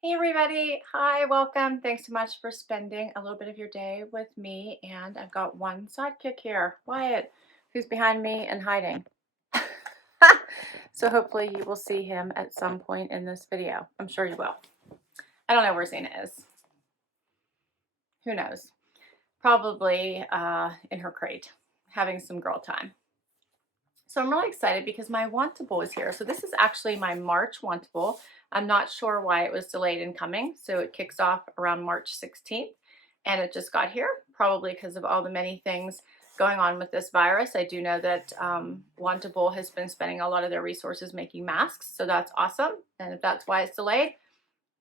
Hey everybody, hi, welcome. Thanks so much for spending a little bit of your day with me. And I've got one sidekick here, Wyatt, who's behind me and hiding. So hopefully you will see him at some point in this video. I'm sure you will. I don't know where Zena is. Who knows? Probably in her crate, having some girl time. So I'm really excited because my Wantable is here. So this is actually my March Wantable. I'm not sure why it was delayed in coming. So it kicks off around March 16th and it just got here, probably because of all the many things going on with this virus. I do know that Wantable has been spending a lot of their resources making masks. So that's awesome. And if that's why it's delayed,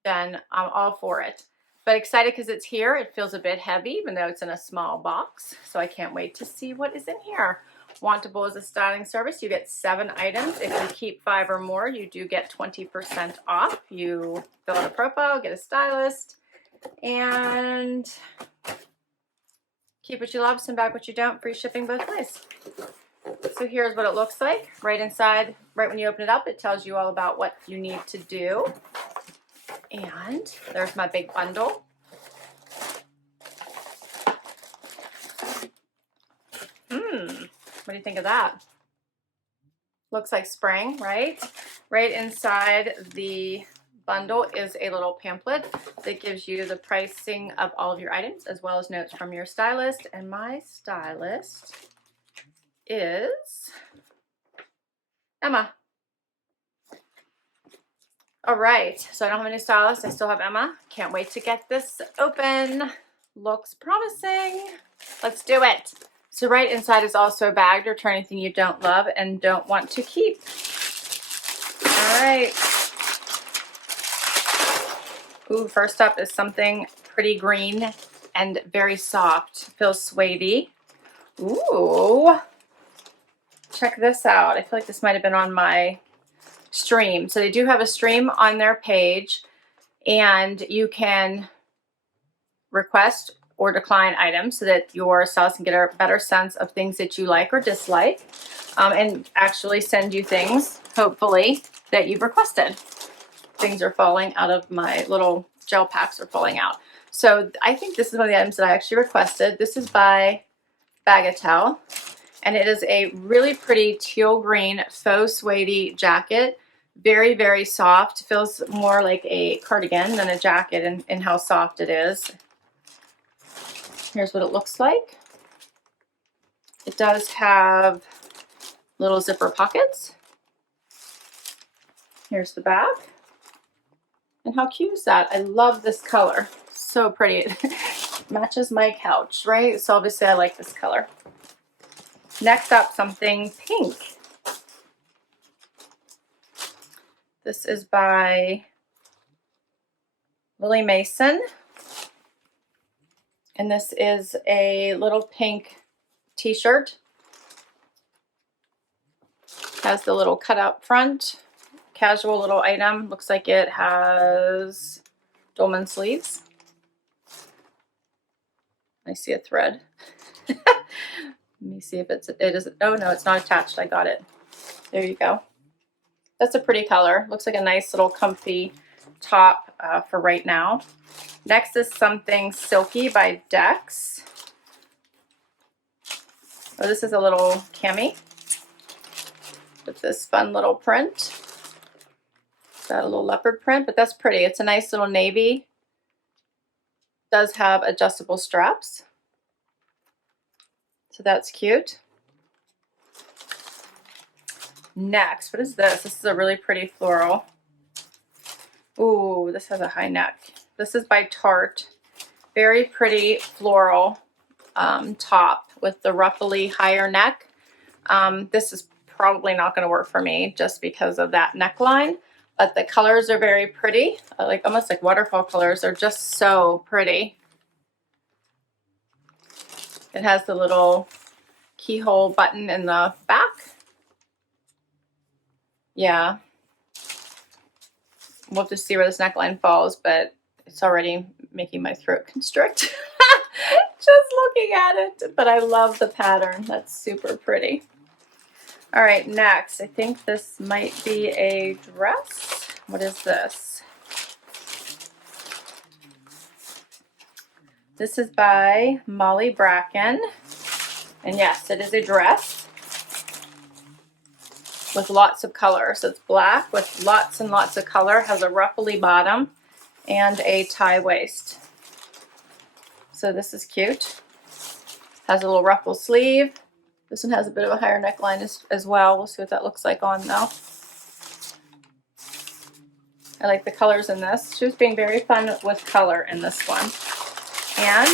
then I'm all for it. But excited because it's here. It feels a bit heavy, even though it's in a small box. So I can't wait to see what is in here. Wantable is a styling service. You get 7 items. If you keep 5 or more, you do get 20% off. You fill out a profile, get a stylist, and keep what you love, send back what you don't. Free shipping both ways. So here's what it looks like. Right inside, right when you open it up, it tells you all about what you need to do. And there's my big bundle. What do you think of that? Looks like spring, right? Right inside the bundle is a little pamphlet that gives you the pricing of all of your items as well as notes from your stylist. And my stylist is Emma. All right, so I don't have a new stylist. I still have Emma. Can't wait to get this open. Looks promising. Let's do it. So right inside is also bagged. Return anything you don't love and don't want to keep. All right. Ooh, first up is something pretty green and very soft. Feels suede-y. Ooh. Check this out. I feel like this might have been on my stream. So they do have a stream on their page, and you can request or decline items so that your stylist can get a better sense of things that you like or dislike, and actually send you things, hopefully, that you've requested. Things are falling out of my little gel packs are falling out. So I think this is one of the items that I actually requested. This is by Bagatelle, and it is a really pretty teal green faux suede jacket. Very, very soft. Feels more like a cardigan than a jacket in how soft it is. Here's what it looks like. It does have little zipper pockets. Here's the back. And how cute is that? I love this color. So pretty. It matches my couch, right? So obviously I like this color. Next up, something pink. This is by Lilly Mason. And this is a little pink t-shirt. Has the little cutout front. Casual little item. Looks like it has dolman sleeves. I see a thread. Let me see if it is. Oh no, it's not attached. I got it. There you go. That's a pretty color. Looks like a nice little comfy top for right now. Next is something silky by Dex. Oh, this is a little cami with this fun little print. Got a little leopard print, but that's pretty. It's a nice little navy. Does have adjustable straps. So that's cute. Next, what is this? This is a really pretty floral. Ooh, this has a high neck. This is by Tart. Very pretty floral top with the ruffly higher neck. This is probably not going to work for me just because of that neckline, but the colors are very pretty. Like almost like waterfall colors. They're just so pretty. It has the little keyhole button in the back. Yeah. We'll have to see where this neckline falls, but it's already making my throat constrict just looking at it. But I love the pattern. That's super pretty. All right, next. I think this might be a dress. What is this? This is by Molly Bracken. And yes, it is a dress with lots of color. So it's black with lots and lots of color, has a ruffly bottom and a tie waist. So this is cute. Has a little ruffle sleeve. This one has a bit of a higher neckline as well. We'll see what that looks like on though. I like the colors in this. She was being very fun with color in this one. And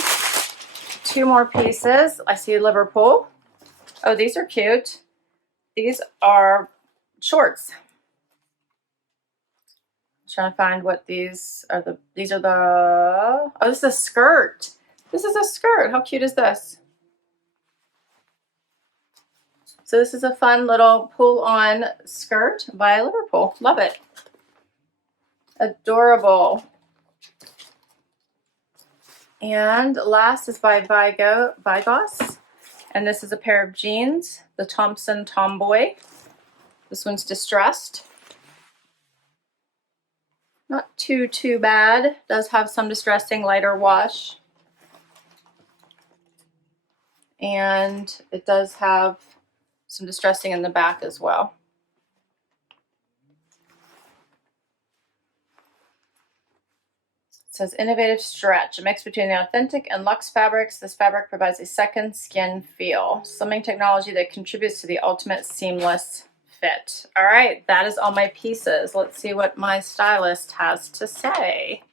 two more pieces. I see Liverpool. Oh, these are cute. These are shorts. I'm trying to find what these are. Oh, this is a skirt. This is a skirt. How cute is this? So this is a fun little pull-on skirt by Liverpool. Love it. Adorable. And last is by Vigoss. And this is a pair of jeans, the Thompson Tomboy. This one's distressed. Not too bad. Does have some distressing, lighter wash. And it does have some distressing in the back as well. It says innovative stretch, a mix between the authentic and luxe fabrics. This fabric provides a second skin feel. Slimming technology that contributes to the ultimate seamless fit. All right, that is all my pieces. Let's see what my stylist has to say.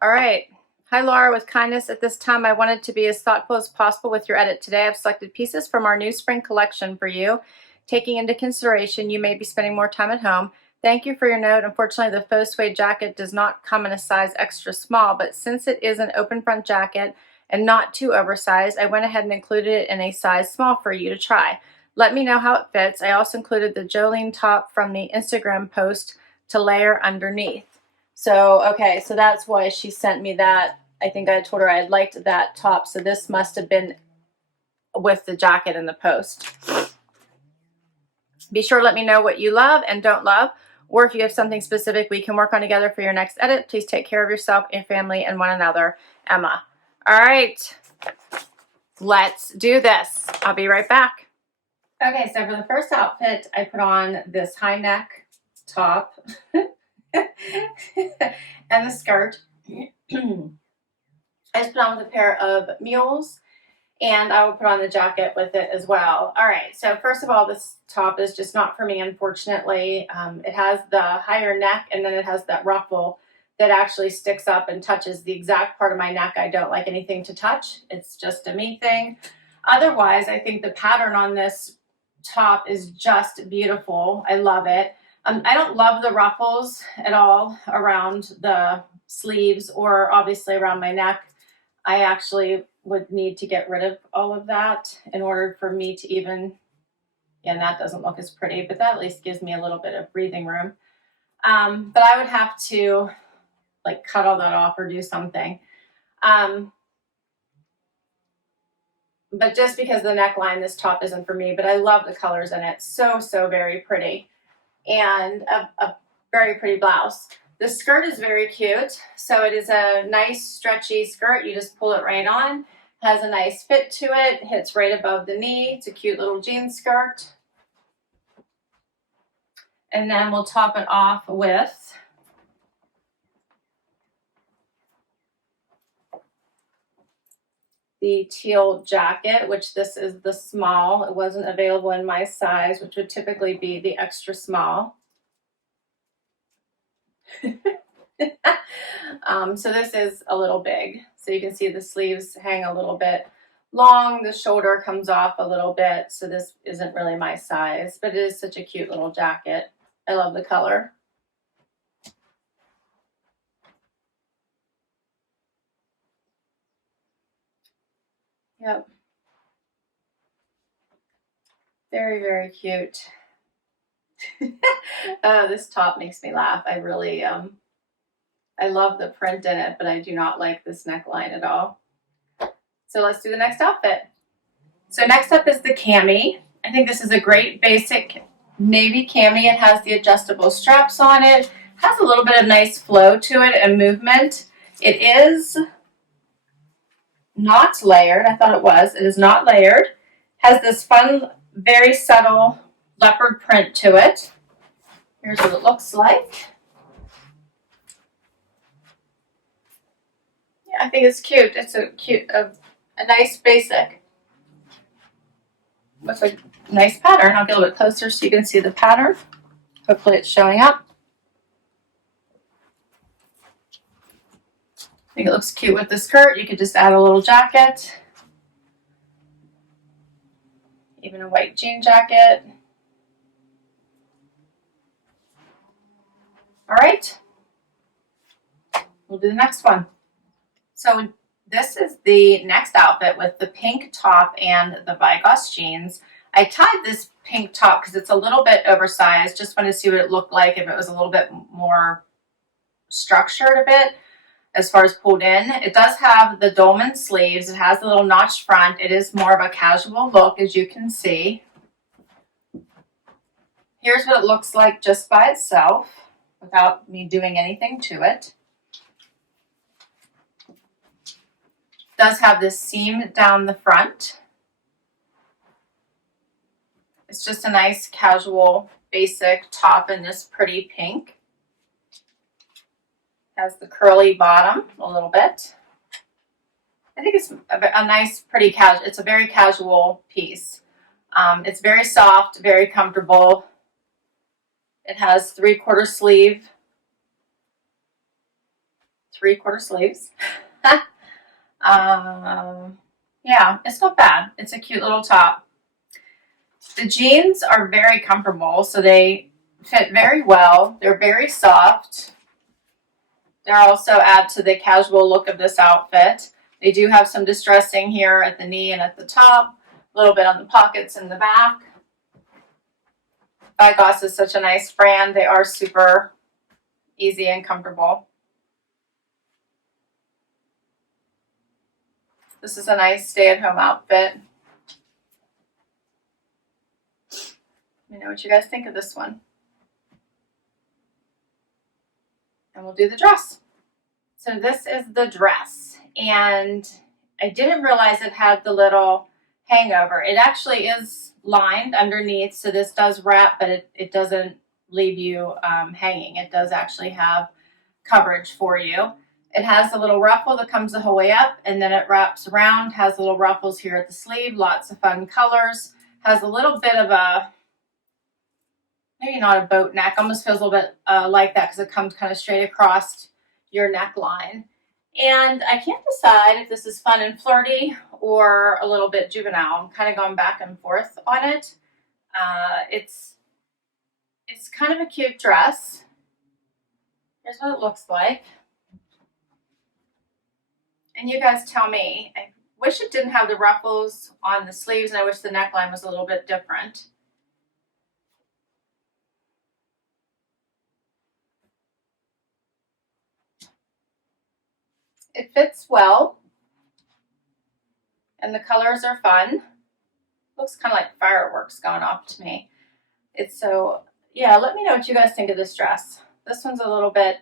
All right. Hi, Laura. With kindness, at this time, I wanted to be as thoughtful as possible with your edit today. I've selected pieces from our new spring collection for you, taking into consideration you may be spending more time at home. Thank you for your note. Unfortunately, the Faux Suede jacket does not come in a size extra small, but since it is an open front jacket and not too oversized, I went ahead and included it in a size small for you to try. Let me know how it fits. I also included the Jolene top from the Instagram post to layer underneath. So, okay, so that's why she sent me that. I think I told her I liked that top, so this must have been with the jacket in the post. Be sure to let me know what you love and don't love, or if you have something specific we can work on together for your next edit. Please take care of yourself, your family, and one another. Emma. All right, let's do this. I'll be right back. Okay, so for the first outfit, I put on this high neck top and the skirt. I just put on with a pair of mules, and I will put on the jacket with it as well. All right, so first of all, this top is just not for me, unfortunately. It has the higher neck, and then it has that ruffle that actually sticks up and touches the exact part of my neck I don't like anything to touch. It's just a me thing. Otherwise, I think the pattern on this top is just beautiful. I love it. I don't love the ruffles at all around the sleeves or obviously around my neck. I actually would need to get rid of all of that in order for me to even, and that doesn't look as pretty, but that at least gives me a little bit of breathing room. But I would have to like cut all that off or do something. But just because of the neckline, this top isn't for me, but I love the colors in it. So very pretty. And a very pretty blouse. The skirt is very cute. So it is a nice stretchy skirt. You just pull it right on. Has a nice fit to it. Hits right above the knee. It's a cute little jean skirt. And then we'll top it off with the teal jacket, which this is the small. It wasn't available in my size, which would typically be the extra small. So this is a little big. So you can see the sleeves hang a little bit long. The shoulder comes off a little bit. So this isn't really my size, but it is such a cute little jacket. I love the color. Yep. Very cute. Oh, this top makes me laugh. I really, I love the print in it, but I do not like this neckline at all. So let's do the next outfit. So next up is the Cami. I think this is a great basic navy cami. It has the adjustable straps on it. Has a little bit of nice flow to it and movement. It is not layered. I thought it was. It is not layered. Has this fun, very subtle leopard print to it. Here's what it looks like. Yeah, I think it's cute. It's a nice basic with a nice pattern. I'll get a little bit closer so you can see the pattern. Hopefully it's showing up. I think it looks cute with the skirt. You could just add a little jacket. Even a white jean jacket. All right. We'll do the next one. So this is the next outfit with the pink top and the Vigoss jeans. I tied this pink top because it's a little bit oversized. Just wanted to see what it looked like if it was a little bit more structured a bit as far as pulled in. It does have the dolman sleeves. It has the little notched front. It is more of a casual look, as you can see. Here's what it looks like just by itself without me doing anything to it. Does have this seam down the front. It's just a nice casual basic top in this pretty pink. Has the curly bottom a little bit. I think it's a nice pretty casual. It's a very casual piece. It's very soft, very comfortable. It has 3/4 sleeve. 3/4 sleeves. Yeah, it's not bad. It's a cute little top. The jeans are very comfortable, so they fit very well. They're very soft. They're also add to the casual look of this outfit. They do have some distressing here at the knee and at the top, a little bit on the pockets in the back. Vigoss is such a nice brand. They are super easy and comfortable. This is a nice stay-at-home outfit. Let me know what you guys think of this one. And we'll do the dress. So this is the dress. And I didn't realize it had the little hangover. It actually is lined underneath, so this does wrap, but it doesn't leave you hanging. It does actually have coverage for you. It has a little ruffle that comes the whole way up, and then it wraps around, has little ruffles here at the sleeve, lots of fun colors, has a little bit of a, maybe not a boat neck, almost feels a little bit like that because it comes kind of straight across your neckline. And I can't decide if this is fun and flirty or a little bit juvenile. I'm kind of going back and forth on it. It's kind of a cute dress. Here's what it looks like. And you guys tell me. I wish it didn't have the ruffles on the sleeves, and I wish the neckline was a little bit different. It fits well, and the colors are fun. Looks kind of like fireworks going off to me. It's so, yeah, let me know what you guys think of this dress. This one's a little bit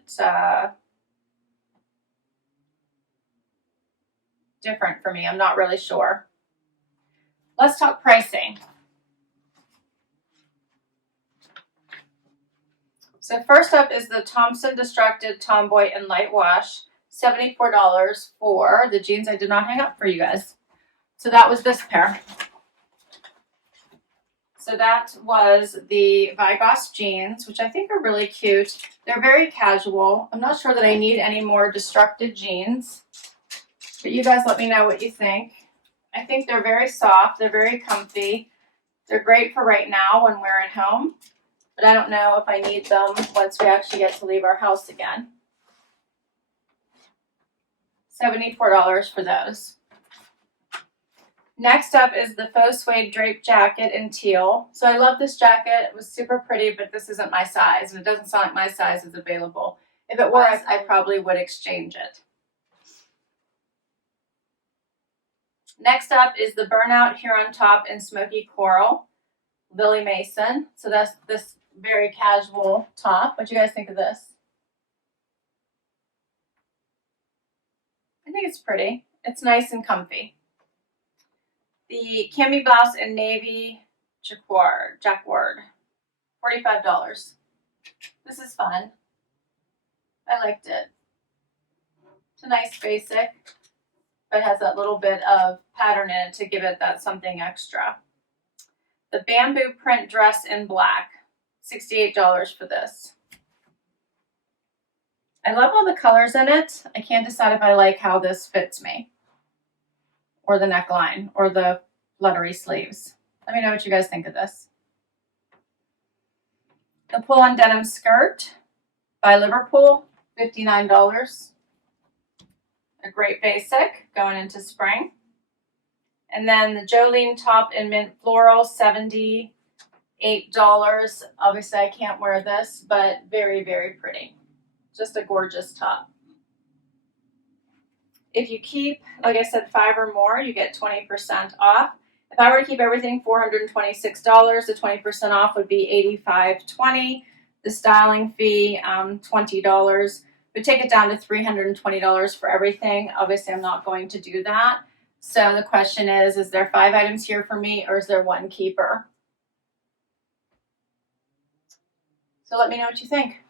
different for me. I'm not really sure. Let's talk pricing. So first up is the Thompson Destructed Tomboy in Light Wash. $74 for the jeans I did not hang up for you guys. So that was this pair. So that was the Vigoss jeans, which I think are really cute. They're very casual. I'm not sure that I need any more Destructed jeans, but you guys let me know what you think. I think they're very soft. They're very comfy. They're great for right now when we're at home, but I don't know if I need them once we actually get to leave our house again. $74 for those. Next up is the Faux Suede Drape jacket in teal. So I love this jacket. It was super pretty, but this isn't my size, and it doesn't sound like my size is available. If it was, I probably would exchange it. Next up is the Burnout Huron top in smoky coral, Lilly Mason. So that's this very casual top. What do you guys think of this? think it's pretty. It's nice and comfy. The Cami blouse in navy Jacquard, $45. This is fun. I liked it. It's a nice basic, but has that little bit of pattern in it to give it that something extra. The bamboo print dress in black, $68 for this. I love all the colors in it. I can't decide if I like how this fits me, or the neckline, or the fluttery sleeves. Let me know what you guys think of this. The pull-on denim skirt by Liverpool, $59. A great basic going into spring. And then the Jolene top in mint floral, $78. Obviously I can't wear this, but very, very pretty. Just a gorgeous top. If you keep, like I said, 5 or more, you get 20% off. If I were to keep everything $426, the 20% off would be $85.20. The styling fee, $20. Would take it down to $320 for everything. Obviously, I'm not going to do that. So the question is there 5 items here for me, or is there 1 keeper? So let me know what you think.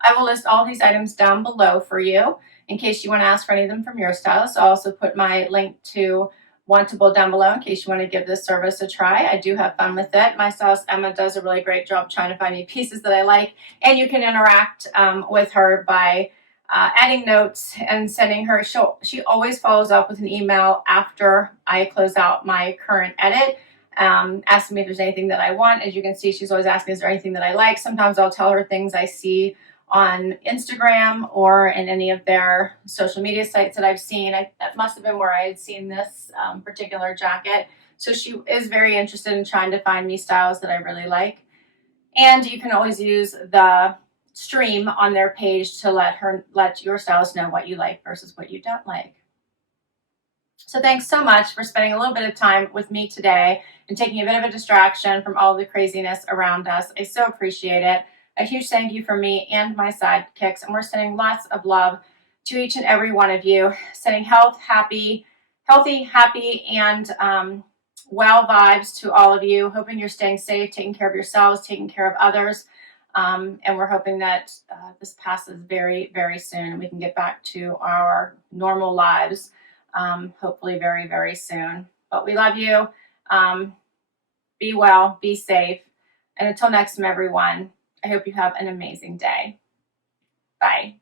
I will list all these items down below for you in case you want to ask for any of them from your stylist. I'll also put my link to Wantable down below in case you want to give this service a try. I do have fun with it. My stylist Emma does a really great job trying to find me pieces that I like, and you can interact with her by adding notes and sending her. She always follows up with an email after I close out my current edit, asking me if there's anything that I want. As you can see, she's always asking, is there anything that I like? Sometimes I'll tell her things I see on Instagram or in any of their social media sites that I've seen. That must have been where I had seen this particular jacket. So she is very interested in trying to find me styles that I really like. And you can always use the stream on their page to let your stylist know what you like versus what you don't like. So thanks so much for spending a little bit of time with me today and taking a bit of a distraction from all the craziness around us. I so appreciate it. A huge thank you from me and my sidekicks, and we're sending lots of love to each and every one of you, sending healthy, happy, and well vibes to all of you, hoping you're staying safe, taking care of yourselves, taking care of others, and we're hoping that this passes very, very soon and we can get back to our normal lives, hopefully very, very soon. But we love you. Be well, be safe, and until next time, everyone, I hope you have an amazing day. Bye.